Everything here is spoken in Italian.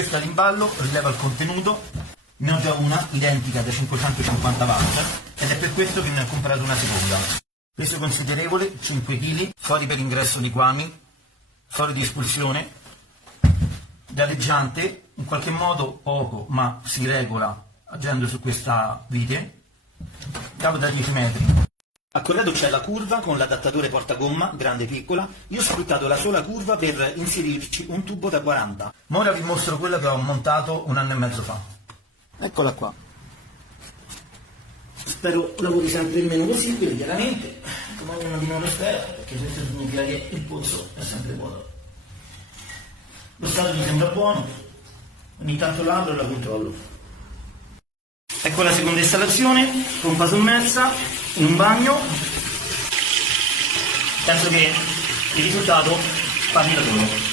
Questo è l'imballo, rileva il contenuto, ne ho già una identica da 550 watt ed è per questo che ne ho comprato una seconda. Peso considerevole, 5 kg, fori per ingresso liquami, fori di espulsione, galleggiante, in qualche modo poco ma si regola agendo su questa vite, cavo da 10 metri. A corredo c'è la curva con l'adattatore portagomma, grande e piccola. Io ho sfruttato la sola curva per inserirci un tubo da 40. Ma ora vi mostro quella che ho montato 1 anno e mezzo fa. Eccola qua. Spero lavori sempre il meno possibile, chiaramente. Come uno di non lo spera, perché questo significa che il pozzo è sempre vuoto. Lo stato mi sembra buono, ogni tanto l'apro e la controllo. Ecco la seconda installazione, pompa sommersa, in un bagno. Penso che il risultato parli da solo.